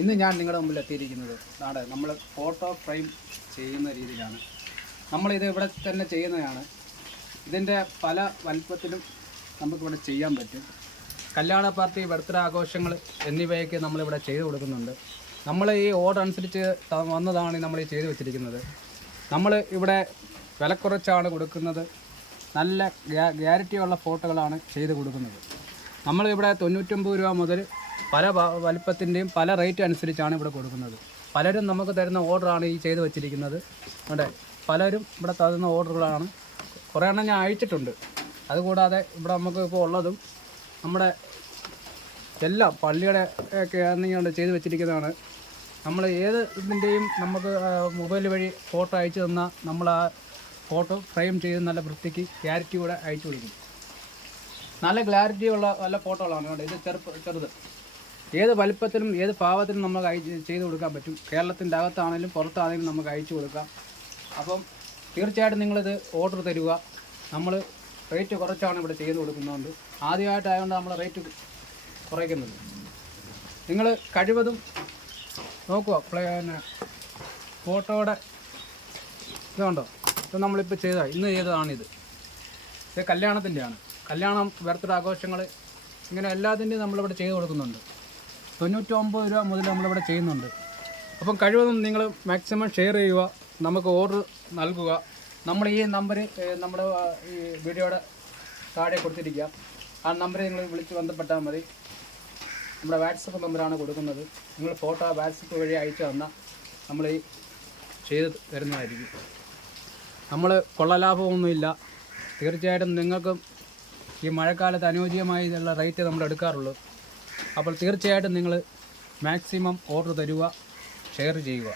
ഇന്ന് ഞാൻ നിങ്ങളുടെ മുമ്പിൽ എത്തിയിരിക്കുന്നത് നമ്മൾ ഫോട്ടോ ഫ്രെയിം ചെയ്യുന്ന രീതിയിലാണ്. നമ്മളിത് ഇവിടെ തന്നെ ചെയ്യുന്നതാണ്. ഇതിൻ്റെ പല വലുപ്പത്തിലും നമുക്കിവിടെ ചെയ്യാൻ പറ്റും. കല്യാണ പാർട്ടി, ബർത്ത്ഡേ ആഘോഷങ്ങൾ എന്നിവയൊക്കെ നമ്മളിവിടെ ചെയ്തു കൊടുക്കുന്നുണ്ട്. നമ്മൾ ഈ ഓർഡർ അനുസരിച്ച് വന്നതാണ് നമ്മൾ ഈ ചെയ്തു വെച്ചിരിക്കുന്നത്. നമ്മൾ ഇവിടെ വില കുറച്ചാണ് കൊടുക്കുന്നത്. നല്ല ഗ്യാരറ്റിയുള്ള ഫോട്ടോകളാണ് ചെയ്ത് കൊടുക്കുന്നത്. നമ്മളിവിടെ 99 രൂപ മുതൽ പല വലിപ്പത്തിൻ്റെയും പല റേറ്റ് അനുസരിച്ചാണ് ഇവിടെ കൊടുക്കുന്നത്. പലരും നമുക്ക് തരുന്ന ഓർഡറാണ് ഈ ചെയ്ത് വെച്ചിരിക്കുന്നത്. അവിടെ പലരും ഇവിടെ തരുന്ന ഓർഡറുകളാണ്. കുറേ എണ്ണം ഞാൻ അയച്ചിട്ടുണ്ട്. അതുകൂടാതെ ഇവിടെ നമുക്ക് ഇപ്പോൾ ഉള്ളതും നമ്മുടെ എല്ലാം പള്ളിയുടെ ഒക്കെ ആണെന്നുകൊണ്ട് ചെയ്ത് വെച്ചിരിക്കുന്നതാണ്. നമ്മൾ ഏത് ഇതിൻ്റെയും നമുക്ക് മൊബൈൽ വഴി ഫോട്ടോ അയച്ചു തന്നാൽ നമ്മൾ ആ ഫോട്ടോ ഫ്രെയിം ചെയ്ത് നല്ല വൃത്തിക്ക് ക്ലാരിറ്റി കൂടെ അയച്ചു കൊടുക്കും. നല്ല ക്ലാരിറ്റിയുള്ള നല്ല ഫോട്ടോകളാണ്. കേട്ടോ, ഇത് ചെറുത് ഏത് വലിപ്പത്തിലും ഏത് ഭാവത്തിലും നമുക്ക് ചെയ്ത് കൊടുക്കാൻ പറ്റും. കേരളത്തിൻ്റെ അകത്താണെങ്കിലും പുറത്താണെങ്കിലും നമുക്ക് അയച്ചു കൊടുക്കാം. അപ്പം തീർച്ചയായിട്ടും നിങ്ങളിത് ഓർഡർ തരിക. നമ്മൾ റേറ്റ് കുറച്ചാണ് ഇവിടെ ചെയ്ത് കൊടുക്കുന്നുണ്ട്. ആദ്യമായിട്ടായതുകൊണ്ട് നമ്മൾ റേറ്റ് കുറയ്ക്കുന്നത്. നിങ്ങൾ കഴിവതും നോക്കുക. പിന്നെ ഫോട്ടോയുടെ ഇതുണ്ടോ, ഇത് നമ്മളിപ്പോൾ ഇന്ന് ചെയ്തതാണിത്. ഇത് കല്യാണത്തിൻ്റെയാണ്. കല്യാണം, ബർത്ത്ഡേ ആഘോഷങ്ങൾ, ഇങ്ങനെ എല്ലാത്തിൻ്റെയും നമ്മളിവിടെ ചെയ്ത് കൊടുക്കുന്നുണ്ട്. 99 രൂപ മുതൽ നമ്മളിവിടെ ചെയ്യുന്നുണ്ട്. അപ്പം കഴിവതും നിങ്ങൾ മാക്സിമം ഷെയർ ചെയ്യുക, നമുക്ക് ഓർഡർ നൽകുക. നമ്മൾ ഈ നമ്പർ നമ്മുടെ ഈ വീഡിയോയുടെ താഴെ കൊടുത്തിരിക്കുക. ആ നമ്പറിൽ നിങ്ങൾ വിളിച്ച് ബന്ധപ്പെട്ടാൽ മതി. നമ്മുടെ വാട്സപ്പ് നമ്പറാണ് കൊടുക്കുന്നത്. നിങ്ങൾ ഫോട്ടോ വാട്സപ്പ് വഴി അയച്ചു തന്നാൽ നമ്മൾ ഈ ചെയ്ത് തരുന്നതായിരിക്കും. നമ്മൾ കൊള്ളലാഭമൊന്നുമില്ല. തീർച്ചയായിട്ടും നിങ്ങൾക്കും ഈ മഴക്കാലത്ത് അനുയോജ്യമായുള്ള റേറ്റ് നമ്മൾ എടുക്കാറുള്ളൂ. അപ്പോൾ തീർച്ചയായിട്ടും നിങ്ങൾ മാക്സിമം ഓർഡർ തരിക, ഷെയർ ചെയ്യുക.